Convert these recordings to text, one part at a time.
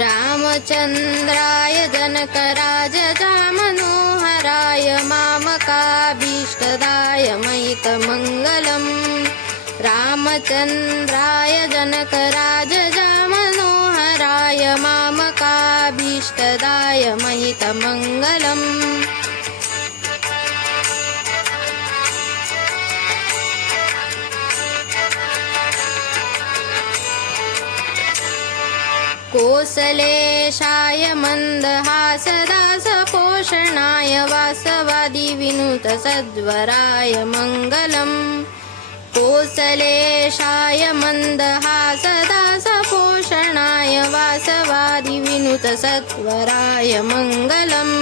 रामचन्द्राय जनकराजजामनोहराय मामकाभीष्टदाय महितमङ्गलम् रामचन्द्राय जनकराजजामनोहराय मामकाभीष्टदाय महितमङ्गलम् कोसलेशाय मन्दहासदासपोषणाय वासवादिविनुतसद्वराय मङ्गलम् कोसलेशाय मन्दहासदासपोषणाय वासवादिविनुतसत्वराय मङ्गलम्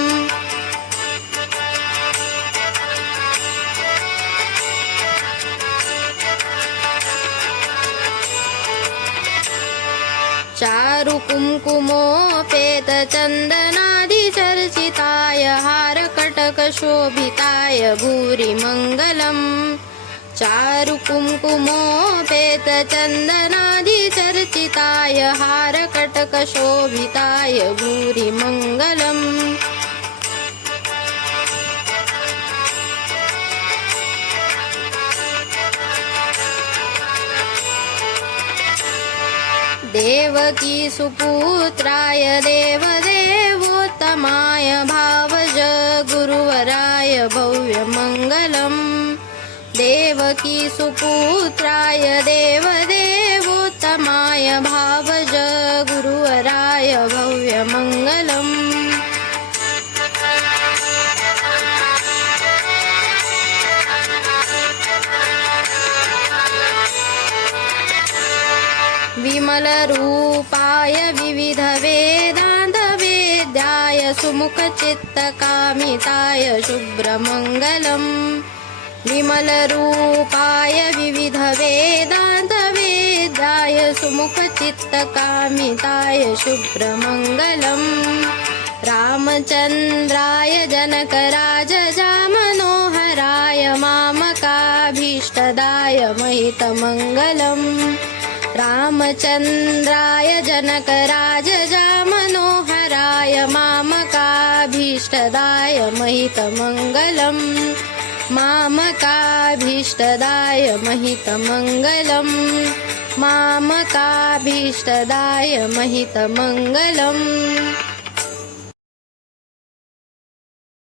चारुकुङ्कुमोपेतचन्दनादिचर्चिताय हारकटकशोभिताय भूरिमङ्गलम् चारुकुङ्कुमोपेतचन्दनादिचर्चिताय हारकटकशोभिताय भूरिमङ्गलम् देवकी सुपुत्राय देवदेवोत्तमाय भावज गुरुवराय भव्यमङ्गलम् देवकी सुपुत्राय देवदेवोत्तमाय भावज गुरुवराय भव्यमङ्गलम् विमलरूपाय विविधवेदान्तवेद्याय सुमुखचित्तकामिताय शुभ्रमङ्गलम् विमलरूपाय विविधवेदान्तवेद्याय सुमुखचित्तकामिताय शुभ्रमङ्गलम् रामचन्द्राय जनकराजजामनोहराय मामकाभीष्टदाय महितमङ्गलम् रामचन्द्राय जनकराजजामनोहराय मामकाभीष्टदाय महितमङ्गलम् मामकाभीष्टदाय महितमङ्गलम् मामकाभीष्टदाय महितमङ्गलम्।